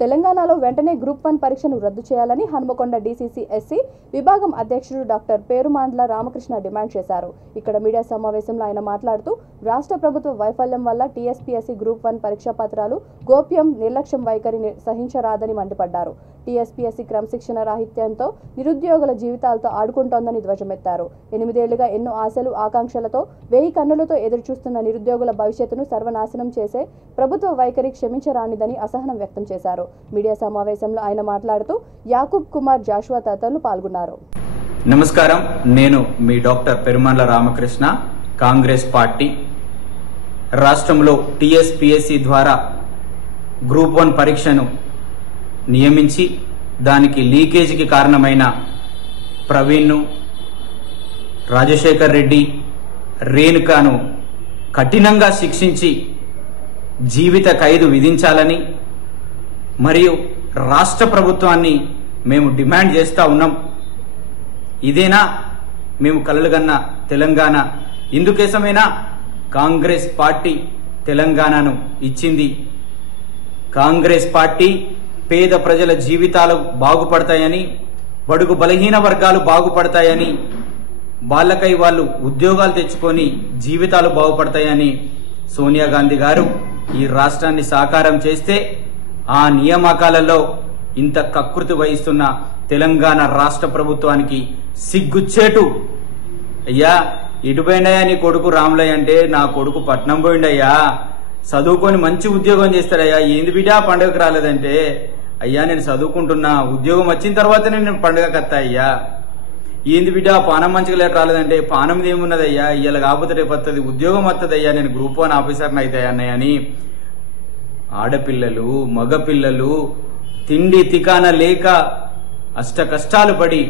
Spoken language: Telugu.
తెలంగాణలో వెంటనే గ్రూప్ 1 పరీక్షను రద్దు చేయాలని హనుమకొండ డీసీసీ ఎస్సీ విభాగం అధ్యక్షుడు డాక్టర్ పేరుమాండ్ల రామకృష్ణ డిమాండ్ చేశారు. ఇక్కడ మీడియా సమావేశంలో ఆయన మాట్లాడుతూ రాష్ట్ర ప్రభుత్వ వైఫల్యం వల్ల టీఎస్పీఎస్సీ గ్రూప్ 1 పరీక్షా పత్రాలు గోప్యం నిర్లక్ష్యం వైఖరిని సహించరాదని మండిపడ్డారు. టీఎస్పీఎస్సీ క్రమశిక్షణ రాహిత్యంతో నిరుద్యోగుల జీవితాలతో ఆడుకుంటోందని ధ్వజమెత్తారు. 8 ఏళ్లుగా ఎన్నో ఆశలు ఆకాంక్షలతో 1000 కన్నులతో ఎదురుచూస్తున్న నిరుద్యోగుల భవిష్యత్తును సర్వనాశనం చేసే ప్రభుత్వ వైఖరి క్షమించరానిదని అసహనం వ్యక్తం చేశారు. మీడియా సమావేశంలో ఆయన మాట్లాడుతూ యాకూబ్ కుమార్ జాషువా తదితరులు పాల్గొన్నారు. నమస్కారం, నేను మీ డాక్టర్ పెరుమాండ్ల రామకృష్ణ. కాంగ్రెస్ పార్టీ రాష్ట్రంలో టీఎస్పీఎస్సీ ద్వారా గ్రూప్ 1 పరీక్షను నియమించి దానికి లీకేజీకి కారణమైన ప్రవీణ్ను, రాజశేఖర్ రెడ్డి, రేణుకాను కఠినంగా శిక్షించి జీవిత ఖైదు విధించాలని మరియు రాష్ట్ర ప్రభుత్వాన్ని మేము డిమాండ్ చేస్తూ ఉన్నాం. ఇదేనా మేము కలలుగన్న తెలంగాణ? ఇందుకోసమైనా కాంగ్రెస్ పార్టీ తెలంగాణను ఇచ్చింది. కాంగ్రెస్ పార్టీ పేద ప్రజల జీవితాలు బాగుపడతాయని, బడుగు బలహీన వర్గాలు బాగుపడతాయని, వాళ్ళకై వాళ్ళు ఉద్యోగాలు తెచ్చుకొని జీవితాలు బాగుపడతాయని సోనియా గాంధీ గారు ఈ రాష్ట్రాన్ని సాకారం చేస్తే ఆ నియామకాలలో ఇంత కకృతి వహిస్తున్న తెలంగాణ రాష్ట్ర ప్రభుత్వానికి సిగ్గుచ్చేటు. అయ్యా, ఇటుపోయిండయ్యా నీ కొడుకు రాములయ్య అంటే, నా కొడుకు పట్నం పోయిండయ్యా, చదువుకొని మంచి ఉద్యోగం చేస్తాడయ్యా, ఏంది బిడ్డ పండుగకు రాలేదంటే, అయ్యా నేను చదువుకుంటున్నా, ఉద్యోగం వచ్చిన తర్వాతనే నేను పండుగకి వస్తా అయ్యా, ఏంది బిడ్డ పానం మంచిగా లేక రాలేదంటే, పానం ఏమున్నదయ్యా, ఇవాళ కాకపోతే రేపు వస్తుంది, ఉద్యోగం వస్తుందయ్యా, నేను గ్రూప్ 1 ఆఫీసర్ని అవుతాయి అన్నయ్య అని ఆడపిల్లలు మగపిల్లలు తిండి తికాన లేక అష్ట కష్టాలు పడి